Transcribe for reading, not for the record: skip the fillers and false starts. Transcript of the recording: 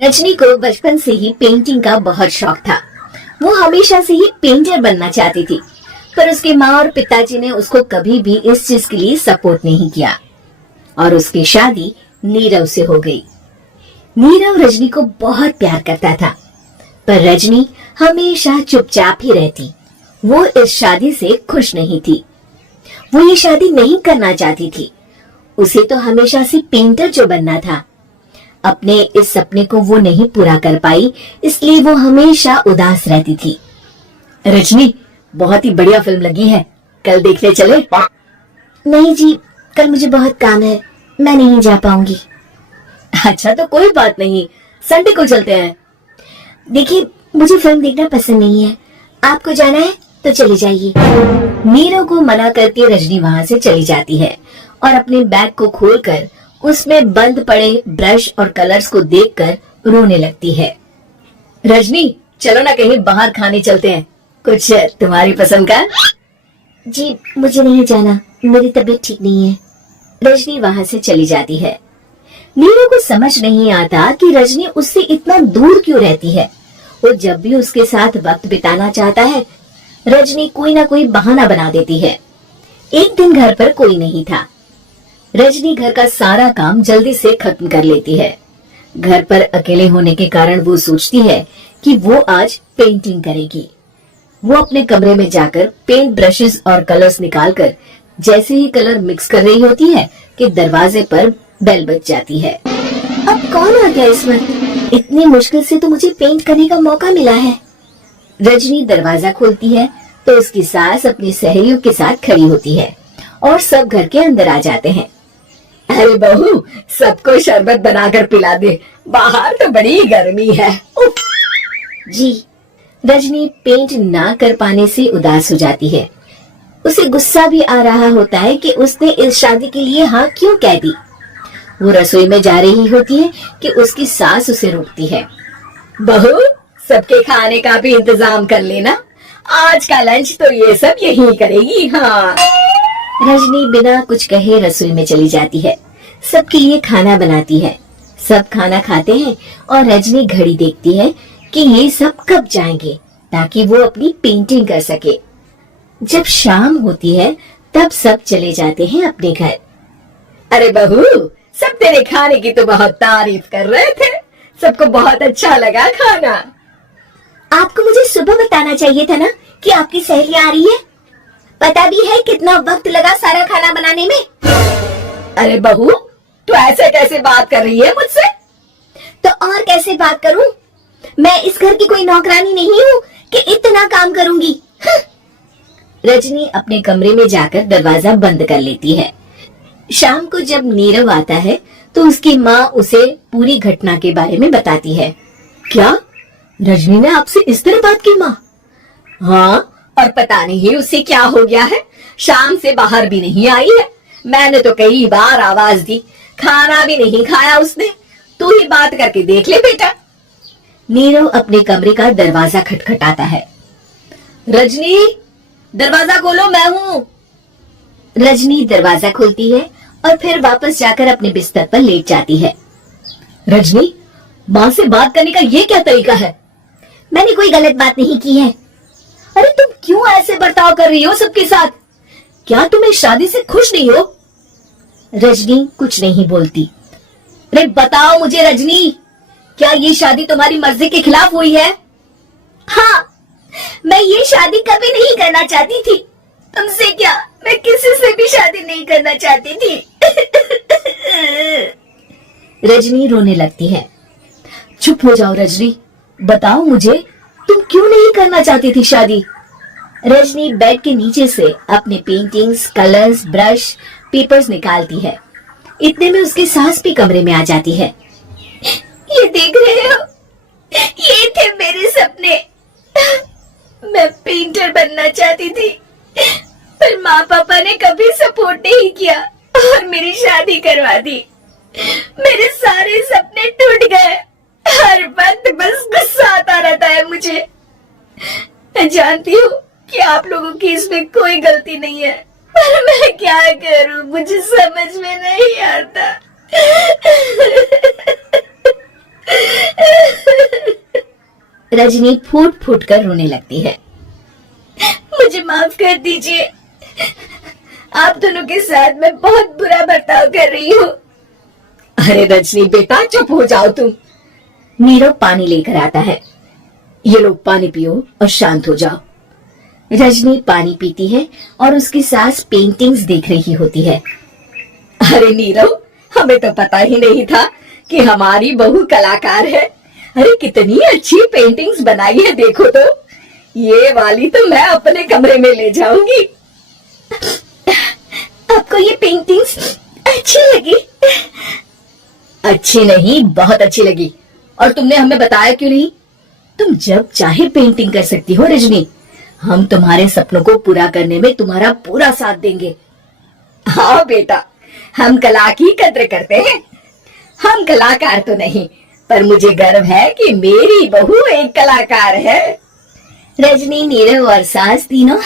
रजनी को बचपन से ही पेंटिंग का बहुत शौक था। वो हमेशा से ही पेंटर बनना चाहती थी, पर उसके माँ और पिताजी ने उसको कभी भी इस चीज के लिए सपोर्ट नहीं किया और उसकी शादी नीरव से हो गई। नीरव रजनी को बहुत प्यार करता था, पर रजनी हमेशा चुपचाप ही रहती। वो इस शादी से खुश नहीं थी। वो ये शादी नहीं करना चाहती थी। उसे तो हमेशा से पेंटर जो बनना था। अपने इस सपने को वो नहीं पूरा कर पाई, इसलिए वो हमेशा उदास रहती थी। रजनी, बहुत ही बढ़िया फिल्म लगी है, कल देखने चले? नहीं जी, कल मुझे बहुत काम है, मैं नहीं जा पाऊंगी। अच्छा तो कोई बात नहीं, संडे को चलते हैं। देखिए, मुझे फिल्म देखना पसंद नहीं है, आपको जाना है तो चले जाइए। नीरव को मना करके रजनी वहाँ से चली जाती है और अपने बैग को खोलकर उसमें बंद पड़े ब्रश और कलर्स को देखकर रोने लगती है। रजनी, चलो ना कहीं बाहर खाने चलते हैं, कुछ तुम्हारी पसंद का। जी मुझे नहीं जाना, मेरी तबीयत ठीक नहीं है। रजनी वहाँ से चली जाती है। नीरू को समझ नहीं आता कि रजनी उससे इतना दूर क्यों रहती है। वो जब भी उसके साथ वक्त बिताना चाहता है, रजनी कोई ना कोई बहाना बना देती है। एक दिन घर पर कोई नहीं था। रजनी घर का सारा काम जल्दी से खत्म कर लेती है। घर पर अकेले होने के कारण वो सोचती है कि वो आज पेंटिंग करेगी। वो अपने कमरे में जाकर पेंट ब्रशेस और कलर्स निकालकर जैसे ही कलर मिक्स कर रही होती है कि दरवाजे पर बेल बज जाती है। अब कौन आ गया इस वक्त? इतनी मुश्किल से तो मुझे पेंट करने का मौका मिला है। रजनी दरवाजा खोलती है तो उसकी सास अपनी सहेलियों के साथ खड़ी होती है और सब घर के अंदर आ जाते हैं। अरे बहू, सबको शरबत बनाकर पिला दे, बाहर तो बड़ी गर्मी है। जी। रजनी पेंट ना कर पाने से उदास हो जाती है। उसे गुस्सा भी आ रहा होता है कि उसने इस शादी के लिए हाँ क्यों कह दी। वो रसोई में जा रही होती है कि उसकी सास उसे रोकती है। बहू, सबके खाने का भी इंतजाम कर लेना, आज का लंच तो ये सब यही करेगी। हाँ। रजनी बिना कुछ कहे रसोई में चली जाती है। सबके लिए खाना बनाती है। सब खाना खाते हैं और रजनी घड़ी देखती है कि ये सब कब जाएंगे ताकि वो अपनी पेंटिंग कर सके। जब शाम होती है तब सब चले जाते हैं अपने घर। अरे बहू, सब तेरे खाने की तो बहुत तारीफ कर रहे थे, सबको बहुत अच्छा लगा खाना। आपको मुझे सुबह बताना चाहिए था ना कि आपकी सहेली आ रही है। पता भी है कितना वक्त लगा सारा खाना बनाने में। अरे बहू, तू ऐसे कैसे बात कर रही है मुझसे? तो और कैसे बात करूं? मैं इस घर की कोई नौकरानी नहीं हूँ कि इतना काम करूंगी। रजनी अपने कमरे में जाकर दरवाजा बंद कर लेती है। शाम को जब नीरव आता है तो उसकी माँ उसे पूरी घटना के बारे में बताती है। क्या रजनी ने आपसे इस तरह बात की माँ? हाँ, और पता नहीं उसे क्या हो गया है, शाम से बाहर भी नहीं आई है। मैंने तो कई बार आवाज दी, खाना भी नहीं खाया उसने। तू ही बात करके देख ले बेटा। नीरव अपने कमरे का दरवाजा खटखटाता है। रजनी, दरवाजा खोलो, मैं हूँ। रजनी दरवाजा खोलती है और फिर वापस जाकर अपने बिस्तर पर लेट जाती है। रजनी, माँ से बात करने का ये क्या तरीका है? मैंने कोई गलत बात नहीं की है। अरे तुम क्यों ऐसे बर्ताव कर रही हो सबके साथ? क्या तुम इस शादी से खुश नहीं हो? रजनी कुछ नहीं बोलती। अरे बताओ मुझे रजनी, क्या ये शादी तुम्हारी मर्जी के खिलाफ हुई है? हाँ, मैं ये शादी कभी नहीं करना चाहती थी। तुमसे क्या, मैं किसी से भी शादी नहीं करना चाहती थी। रजनी रोने लगती है। चुप हो जाओ रजनी, बताओ मुझे, तुम क्यों नहीं करना चाहती थी शादी? रजनी बेड के नीचे से अपने पेंटिंग्स, कलर्स, ब्रश, पेपर्स निकालती है। इतने में उसकी सास भी कमरे में आ जाती है। ये देख रहे हो, ये थे मेरे सपने। मैं पेंटर बनना चाहती थी, पर माँ पापा ने कभी सपोर्ट नहीं किया और मेरी शादी करवा दी। मेरे सारे सपने टूट गए। हर वक्त बस गुस्सा आता रहता है मुझे। मैं जानती हूँ कि आप लोगों की इसमें कोई गलती नहीं है, पर मैं क्या करूँ, मुझे समझ में नहीं आता। रजनी फूट फूट कर रोने लगती है। मुझे माफ कर दीजिए, आप दोनों के साथ मैं बहुत बुरा बर्ताव कर रही हूँ। अरे रजनी बेटा, चुप हो जाओ तुम। नीरव पानी लेकर आता है। ये लो पानी पियो और शांत हो जाओ। रजनी पानी पीती है और उसकी सास पेंटिंग्स देख रही होती है। अरे नीरव, हमें तो पता ही नहीं था कि हमारी बहू कलाकार है। अरे कितनी अच्छी पेंटिंग्स बनाई है, देखो तो। ये वाली तो मैं अपने कमरे में ले जाऊंगी। आपको ये पेंटिंग्स अच्छी लगी? अच्छी नहीं, बहुत अच्छी लगी। और तुमने हमें बताया क्यों नहीं? तुम जब चाहे पेंटिंग कर सकती हो रजनी। हम तुम्हारे सपनों को पूरा करने में तुम्हारा पूरा साथ देंगे। हाँ बेटा, हम कला की कद्र करते हैं। हम कलाकार तो नहीं, पर मुझे गर्व है कि मेरी बहू एक कलाकार है। रजनी, नीरव और सास तीनों